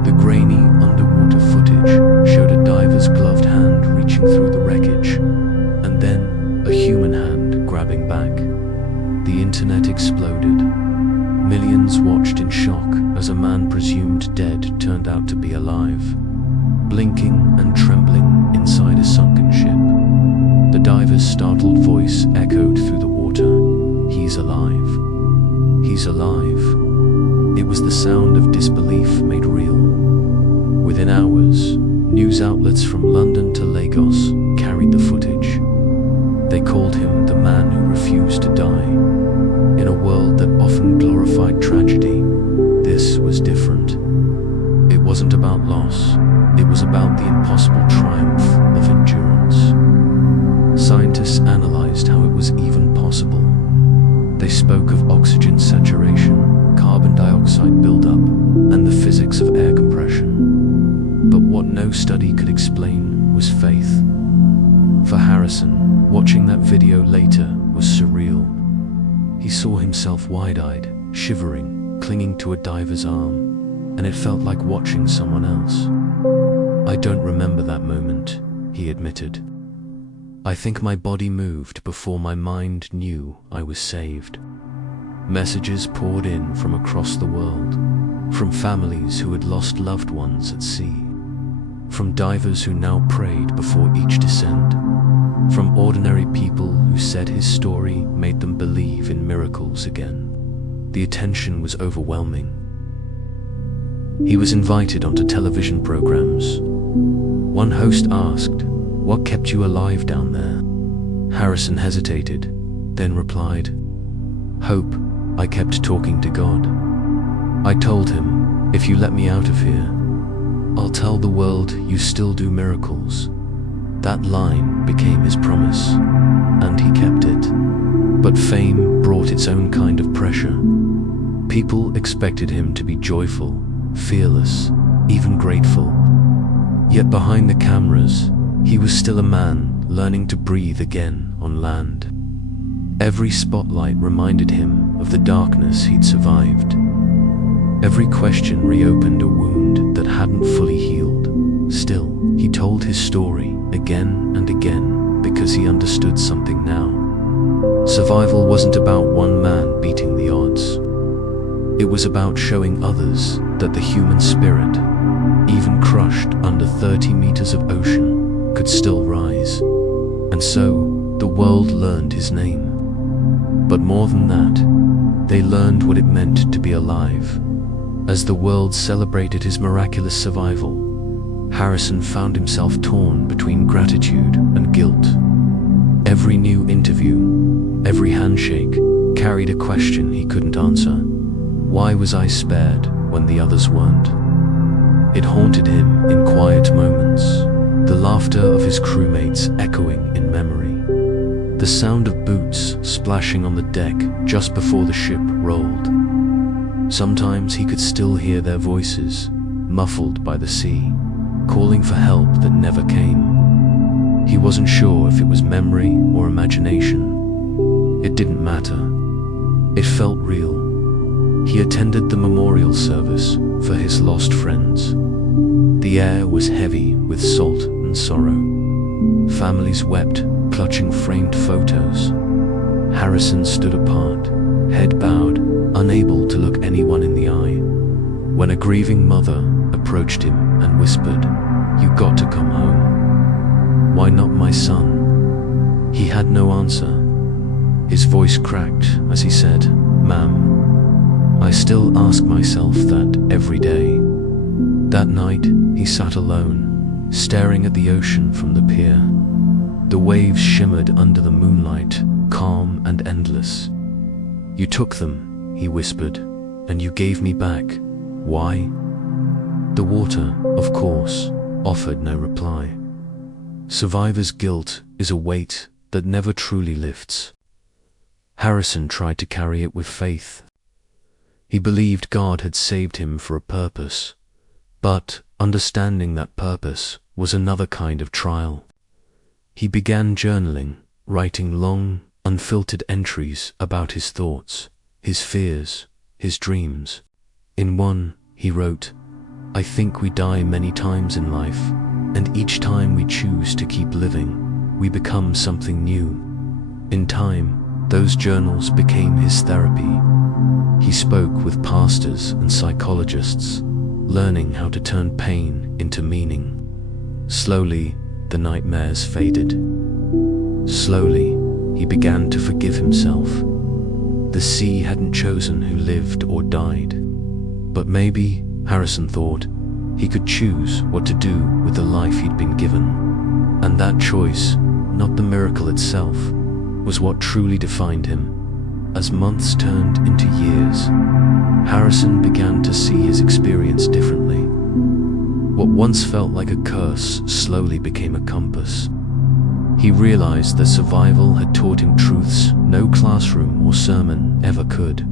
The grainy underwater footage showed a diver's gloved hand reaching through the wreckage, and then a human hand grabbing back. The internet exploded. Millions watched in shock as a man presumed dead turned out to be alive, blinking and trembling inside a sunken ship. The diver's startled voice echoed through the water. "He's alive. He's alive." It was the sound of disbelief made real. Within hours, news outlets from London to Lagos carried the footage. They called him the man who refused to die. In a world that often glorified tragedy, this was different. It wasn't about loss, it was about the impossible triumph of endurance. Scientists analyzed how it was even possible. They spoke of oxygen saturation, carbon dioxide buildup, and the physics of air compression. But what no study could explain was faith. For Harrison, watching that video later was surreal. He saw himself wide-eyed, shivering, clinging to a diver's arm, and it felt like watching someone else. "I don't remember that moment," he admitted. "I think my body moved before my mind knew I was saved." Messages poured in from across the world, from families who had lost loved ones at sea, from divers who now prayed before each descent, from ordinary people who said his story made them believe in miracles again. The attention was overwhelming. He was invited onto television programs. One host asked, "What kept you alive down there?" Harrison hesitated, then replied, "Hope. I kept talking to God. I told him, if you let me out of here, I'll tell the world you still do miracles." That line became his promise, and he kept it. But fame brought its own kind of pressure. People expected him to be joyful, fearless, even grateful. Yet behind the cameras, he was still a man learning to breathe again on land. Every spotlight reminded him of the darkness he'd survived. Every question reopened a wound that hadn't fully healed. Still, he told his story again and again because he understood something now. Survival wasn't about one man beating the odds. It was about showing others that the human spirit, even crushed under 30 meters of ocean, could still rise. And so, the world learned his name. But more than that, they learned what it meant to be alive. As the world celebrated his miraculous survival, Harrison found himself torn between gratitude and guilt. Every new interview, every handshake, carried a question he couldn't answer. Why was I spared when the others weren't? It haunted him in quiet moments, the laughter of his crewmates echoing in memory, the sound of boots splashing on the deck just before the ship rolled. Sometimes he could still hear their voices, muffled by the sea, calling for help that never came. He wasn't sure if it was memory or imagination. It didn't matter. It felt real. He attended the memorial service for his lost friends. The air was heavy with salt and sorrow. Families wept, clutching framed photos. Harrison stood apart, head bowed, unable to look anyone in the eye. When a grieving mother approached him and whispered, "You got to come home." "Why not my son?" He had no answer. His voice cracked as he said, "Ma'am, I still ask myself that every day." That night, he sat alone, staring at the ocean from the pier. The waves shimmered under the moonlight, calm and endless. "You took them," he whispered, "and you gave me back. Why?" The water, of course, offered no reply. Survivor's guilt is a weight that never truly lifts. Harrison tried to carry it with faith. He believed God had saved him for a purpose, but understanding that purpose was another kind of trial. He began journaling, writing long, unfiltered entries about his thoughts, his fears, his dreams. In one, he wrote, "I think we die many times in life, and each time we choose to keep living, we become something new." In time, those journals became his therapy. He spoke with pastors and psychologists, learning how to turn pain into meaning. Slowly, the nightmares faded. Slowly, he began to forgive himself. The sea hadn't chosen who lived or died. But maybe, Harrison thought, he could choose what to do with the life he'd been given. And that choice, not the miracle itself, was what truly defined him. As months turned into years, Harrison began to see his experience differently. What once felt like a curse slowly became a compass. He realized that survival had taught him truths no classroom or sermon ever could.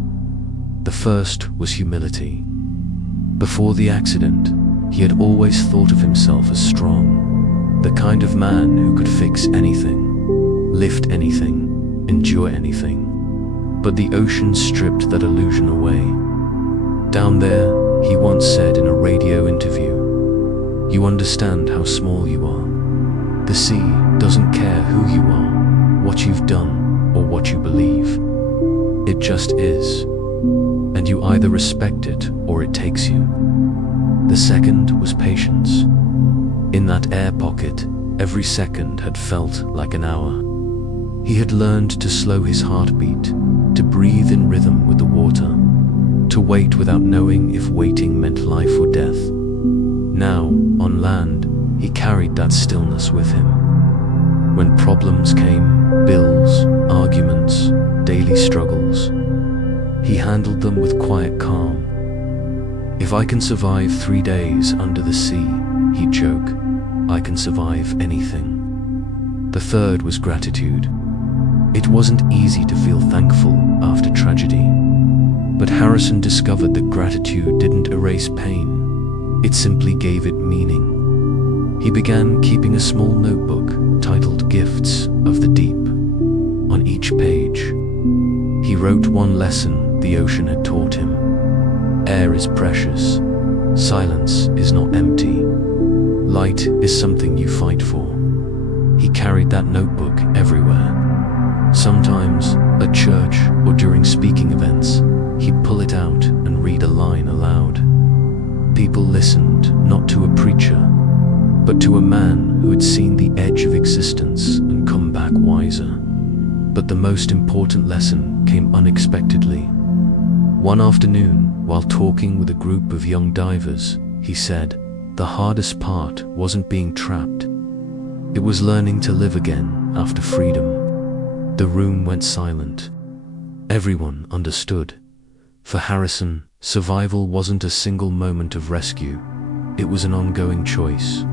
The first was humility. Before the accident, he had always thought of himself as strong. The kind of man who could fix anything, lift anything, endure anything. But the ocean stripped that illusion away. Down there, he once said in a radio interview, "You understand how small you are. The sea doesn't care who you are, what you've done, or what you believe. It just is. And you either respect it or it takes you." The second was patience. In that air pocket, every second had felt like an hour. He had learned to slow his heartbeat, to breathe in rhythm with the water, to wait without knowing if waiting meant life or death. Now, on land, he carried that stillness with him. When problems came, bills, arguments, daily struggles, he handled them with quiet calm. "If I can survive 3 days under the sea," he'd joke, "I can survive anything." The third was gratitude. It wasn't easy to feel thankful after tragedy. But Harrison discovered that gratitude didn't erase pain. It simply gave it meaning. He began keeping a small notebook titled "Gifts of the Deep." On each page, he wrote one lesson the ocean had taught him. Air is precious. Silence is not empty. Light is something you fight for. He carried that notebook everywhere. Sometimes, at church or during speaking events, he'd pull it out and read a line aloud. People listened not to a preacher, but to a man who had seen the edge of existence and come back wiser. But the most important lesson came unexpectedly. One afternoon, while talking with a group of young divers, he said, the hardest part wasn't being trapped. It was learning to live again after freedom. The room went silent. Everyone understood. For Harrison, survival wasn't a single moment of rescue. It was an ongoing choice,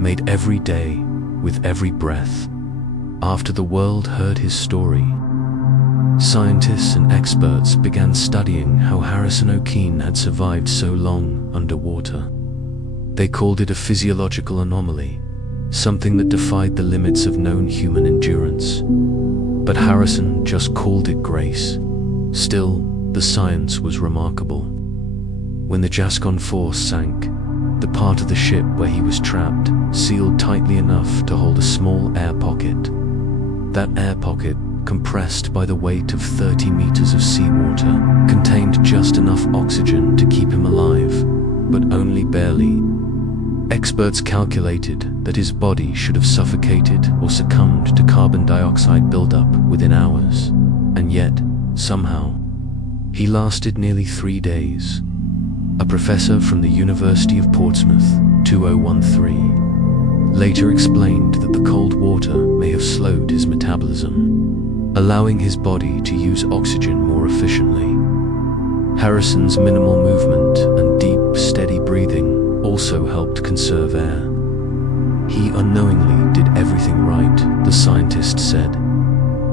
made every day, with every breath. After the world heard his story, scientists and experts began studying how Harrison Okene had survived so long underwater. They called it a physiological anomaly, something that defied the limits of known human endurance. But Harrison just called it grace. Still, the science was remarkable. When the Jascon Force sank, the part of the ship where he was trapped sealed tightly enough to hold a small air pocket. That air pocket, compressed by the weight of 30 meters of seawater, contained just enough oxygen to keep him alive, but only barely. Experts calculated that his body should have suffocated or succumbed to carbon dioxide buildup within hours, and yet, somehow, he lasted nearly 3 days. A professor from the University of Portsmouth, 2013, later explained that the cold water may have slowed his metabolism, allowing his body to use oxygen more efficiently. Harrison's minimal movement and deep, steady breathing also helped conserve air. He unknowingly did everything right, the scientist said.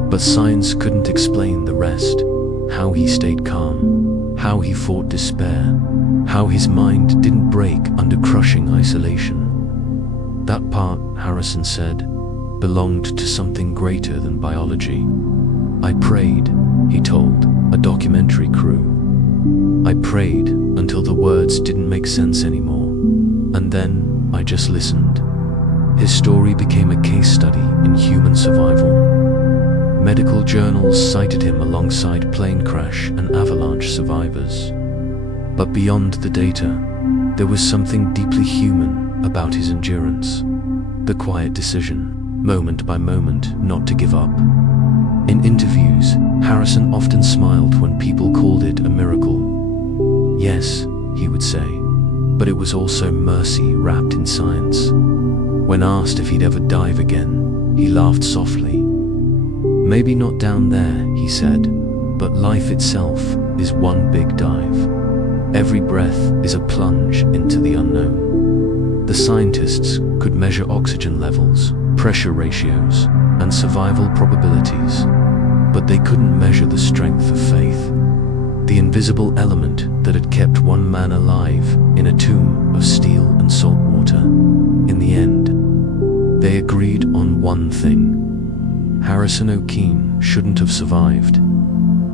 But science couldn't explain the rest. How he stayed calm, how he fought despair, how his mind didn't break under crushing isolation. That part, Harrison said, belonged to something greater than biology. "I prayed," he told a documentary crew. "I prayed until the words didn't make sense anymore. And then I just listened." His story became a case study in human survival. Medical journals cited him alongside plane crash and avalanche survivors. But beyond the data, there was something deeply human about his endurance. The quiet decision, moment by moment, not to give up. In interviews, Harrison often smiled when people called it a miracle. "Yes," he would say, "but it was also mercy wrapped in science." When asked if he'd ever dive again, he laughed softly. "Maybe not down there," he said, "but life itself is one big dive. Every breath is a plunge into the unknown." The scientists could measure oxygen levels, pressure ratios, and survival probabilities, but they couldn't measure the strength of faith, the invisible element that had kept one man alive in a tomb of steel and salt water. In the end, They agreed on one thing. Harrison Okene shouldn't have survived,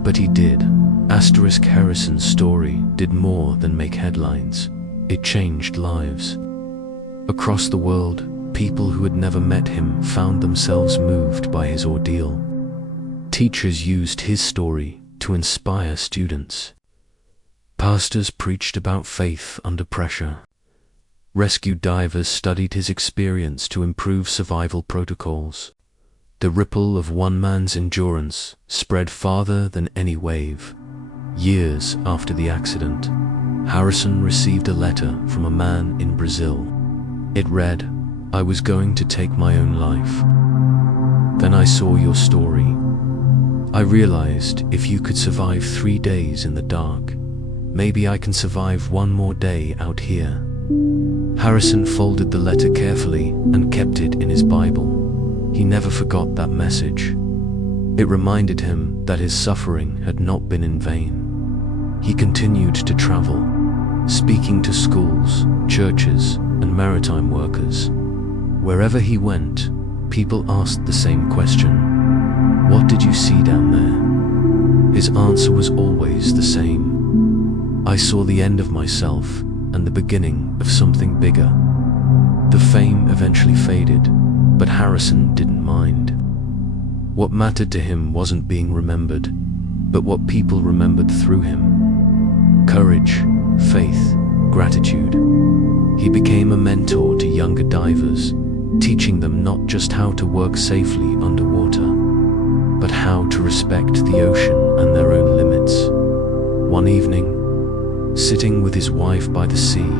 but he did. Harrison's story did more than make headlines. It changed lives. Across the world, people who had never met him found themselves moved by his ordeal. Teachers used his story to inspire students. Pastors preached about faith under pressure. Rescue divers studied his experience to improve survival protocols. The ripple of one man's endurance spread farther than any wave. Years after the accident, Harrison received a letter from a man in Brazil. It read, "I was going to take my own life. Then I saw your story. I realized if you could survive 3 days in the dark, maybe I can survive one more day out here." Harrison folded the letter carefully and kept it in his Bible. He never forgot that message. It reminded him that his suffering had not been in vain. He continued to travel, speaking to schools, churches, and maritime workers. Wherever he went, people asked the same question: "What did you see down there?" His answer was always the same: "I saw the end of myself and the beginning of something bigger." The fame eventually faded, but Harrison didn't mind. What mattered to him wasn't being remembered, but what people remembered through him. Courage, faith, gratitude. He became a mentor to younger divers, teaching them not just how to work safely underwater, but how to respect the ocean and their own limits. One evening, sitting with his wife by the sea,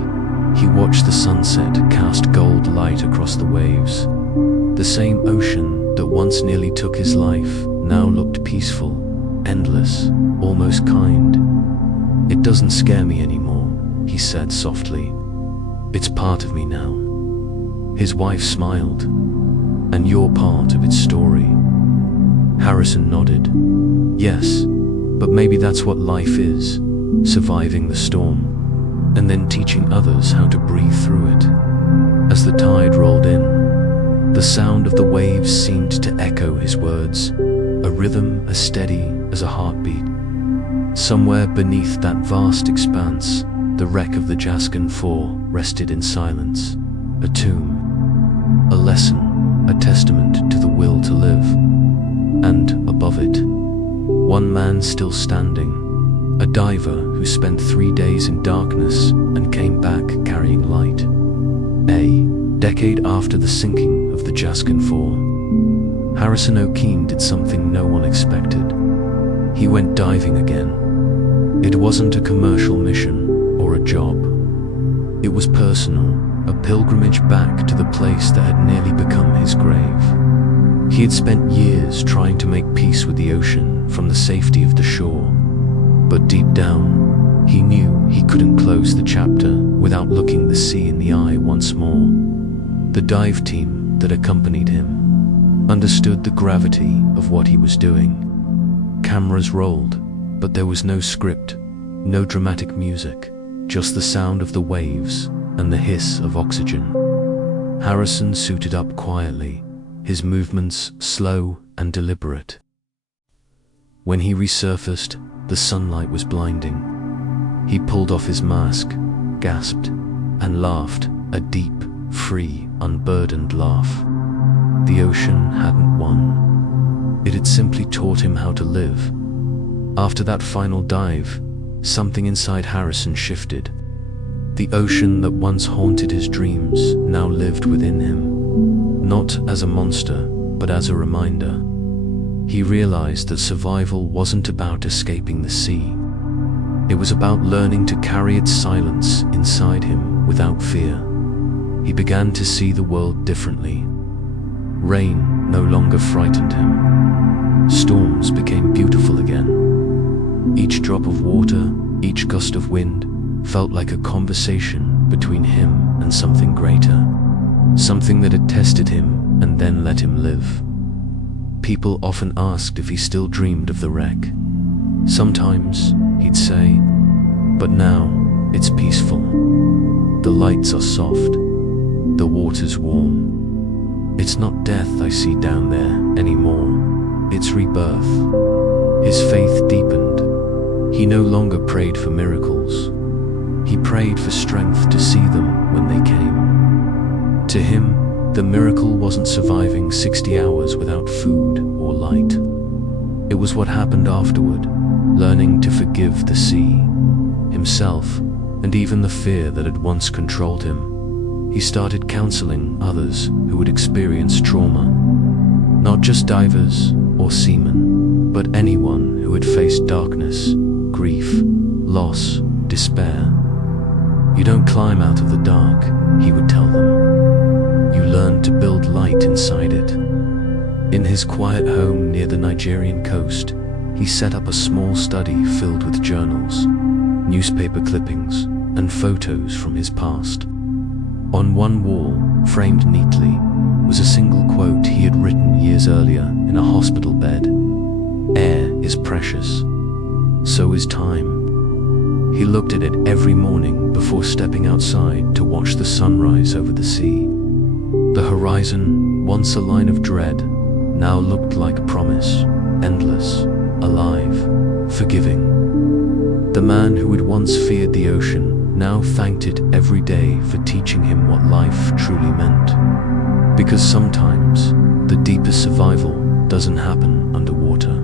he watched the sunset cast gold light across the waves. The same ocean that once nearly took his life now looked peaceful, endless, almost kind. "It doesn't scare me anymore," he said softly. "It's part of me now." His wife smiled. "And you're part of its story?" Harrison nodded. "Yes, but maybe that's what life is, surviving the storm, and then teaching others how to breathe through it." As the tide rolled in, the sound of the waves seemed to echo his words, a rhythm as steady as a heartbeat. Somewhere beneath that vast expanse, the wreck of the Jaskin 4 rested in silence, a tomb, a lesson, a testament to the will to live. And above it, one man still standing, a diver who spent 3 days in darkness and came back carrying light. A decade after the sinking of the Jaskin 4, Harrison Okene did something no one expected. He went diving again. It wasn't a commercial mission or a job. It was personal, a pilgrimage back to the place that had nearly become his grave. He had spent years trying to make peace with the ocean from the safety of the shore. But deep down, he knew he couldn't close the chapter without looking the sea in the eye once more. The dive team that accompanied him understood the gravity of what he was doing. Cameras rolled, but there was no script, no dramatic music, just the sound of the waves and the hiss of oxygen. Harrison suited up quietly, his movements slow and deliberate. When he resurfaced, the sunlight was blinding. He pulled off his mask, gasped, and laughed, a deep, free, unburdened laugh. The ocean hadn't won. It had simply taught him how to live. After that final dive, something inside Harrison shifted. The ocean that once haunted his dreams now lived within him, not as a monster, but as a reminder. He realized that survival wasn't about escaping the sea. It was about learning to carry its silence inside him without fear. He began to see the world differently. Rain no longer frightened him. Storms became beautiful again. Each drop of water, each gust of wind, felt like a conversation between him and something greater, something that had tested him and then let him live. People often asked if he still dreamed of the wreck. Sometimes, he'd say, but now it's peaceful. The lights are soft, the water's warm, "It's not death I see down there anymore. It's rebirth." His faith deepened. He no longer prayed for miracles. He prayed for strength to see them when they came. To him, the miracle wasn't surviving 60 hours without food or light. It was what happened afterward, learning to forgive the sea, himself, and even the fear that had once controlled him. He started counseling others who had experienced trauma. Not just divers or seamen, but anyone who had faced darkness, grief, loss, despair. "You don't climb out of the dark," he would tell them. "You learn to build light inside it." In his quiet home near the Nigerian coast, he set up a small study filled with journals, newspaper clippings, and photos from his past. On one wall, framed neatly, was a single quote he had written years earlier in a hospital bed. "Air is precious. So is time." He looked at it every morning before stepping outside to watch the sunrise over the sea. The horizon, once a line of dread, now looked like a promise, endless, alive, forgiving. The man who had once feared the ocean now thanked it every day for teaching him what life truly meant. Because sometimes, the deepest survival doesn't happen underwater.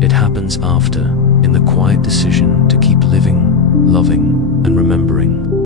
It happens after, in the quiet decision to keep living, loving, and remembering.